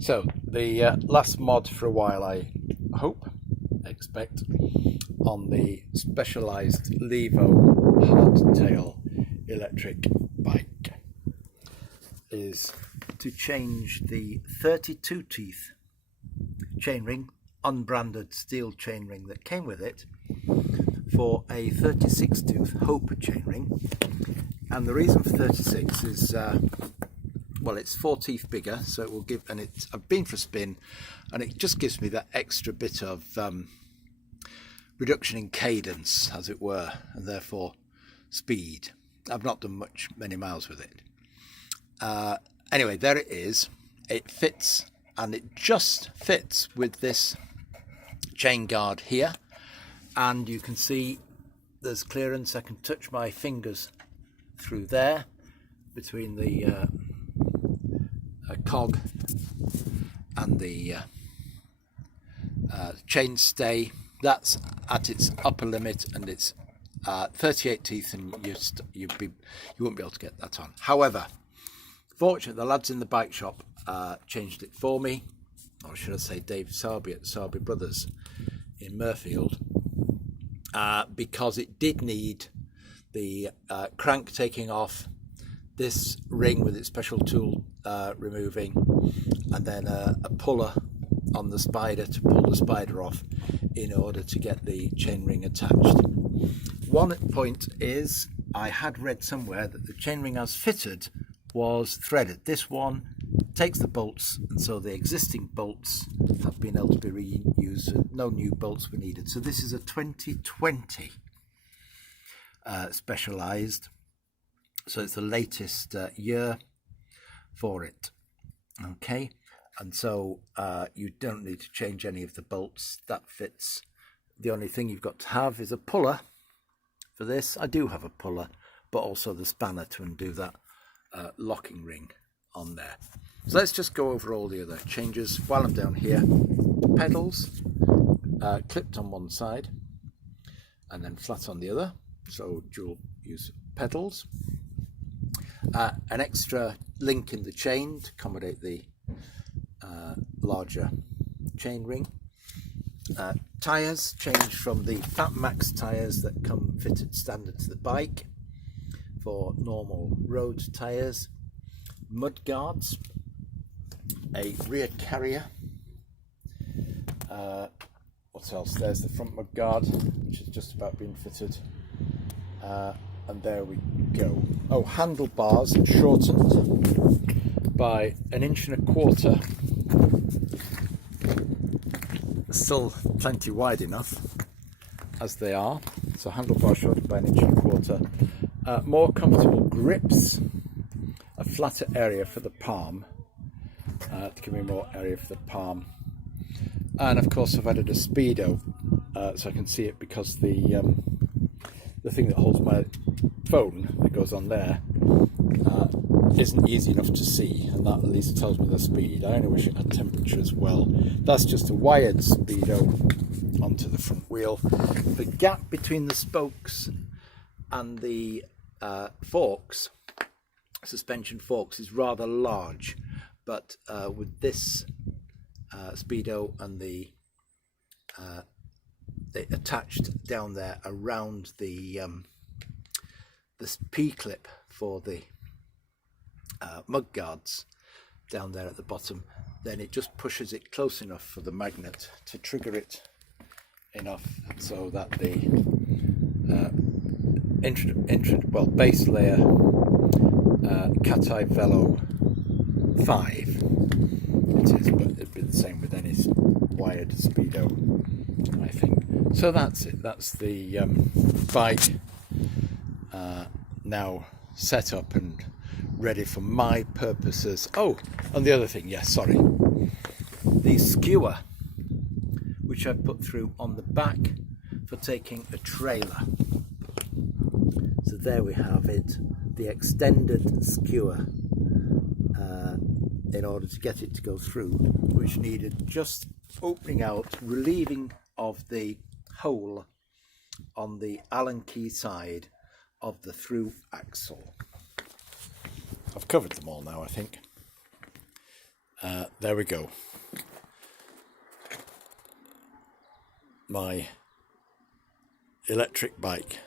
So the last mod for a while, I expect, on the Specialized Levo Hardtail electric bike is to change the 32 teeth chainring, unbranded steel chainring that came with it, for a 36 tooth Hope chainring. And the reason for 36 is well, it's 4 teeth bigger, so it will give, and it's, I've been for a spin, and it just gives me that extra bit of reduction in cadence, as it were, and therefore speed. I've not done many miles with it. Anyway, there it is. It fits, and it just fits with this chain guard here, and you can see there's clearance. I can touch my fingers through there between the cog and the chain stay. That's at its upper limit, and it's 38 teeth, and you won't be able to get that on. However, fortunately, the lads in the bike shop changed it for me, or should I say Dave Sarby at Sarby Brothers in Murfield, because it did need the crank taking off, this ring with its special tool removing, and then a puller on the spider to pull the spider off in order to get the chainring attached. One point is, I had read somewhere that the chainring as fitted was threaded. This one takes the bolts, and so the existing bolts have been able to be reused, and no new bolts were needed. So this is a 2020 Specialized, so it's the latest year for it. Okay, and so you don't need to change any of the bolts. That fits. The only thing you've got to have is a puller for this. I do have a puller, but also the spanner to undo that locking ring on there. So let's just go over all the other changes while I'm down here. Pedals clipped on one side and then flat on the other, so dual use pedals. An extra link in the chain to accommodate the larger chain ring. Tyres changed from the Fat Max tyres that come fitted standard to the bike for normal road tyres. Mudguards, a rear carrier. What else? There's the front mudguard, which is just about being fitted. And there we go. Oh, handlebars shortened by 1.25 inches. Still plenty wide enough as they are. So handlebars shortened by 1.25 inches. More comfortable grips, a flatter area for the palm, to give me more area for the palm. And of course I've added a speedo, so I can see it, because the thing that holds my phone that goes on there isn't easy enough to see, and that at least tells me the speed. I only wish it had temperature as well. That's just a wired speedo onto the front wheel. The gap between the spokes and the forks, suspension forks, is rather large, but with this speedo and the attached down there around the this P-clip for the mudguards down there at the bottom, then it just pushes it close enough for the magnet to trigger it enough so that the base layer Cat-Eye Velo 5, it is, but it'd be the same with any wired speedo, I think. So that's it. That's the bike now set up and ready for my purposes. Oh, and the other thing, yes, sorry, the skewer, which I put through on the back for taking a trailer. So there we have it, the extended skewer, in order to get it to go through, which needed just opening out, relieving of the hole on the Allen key side of the through axle. I've covered them all now, I think. there we go. My electric bike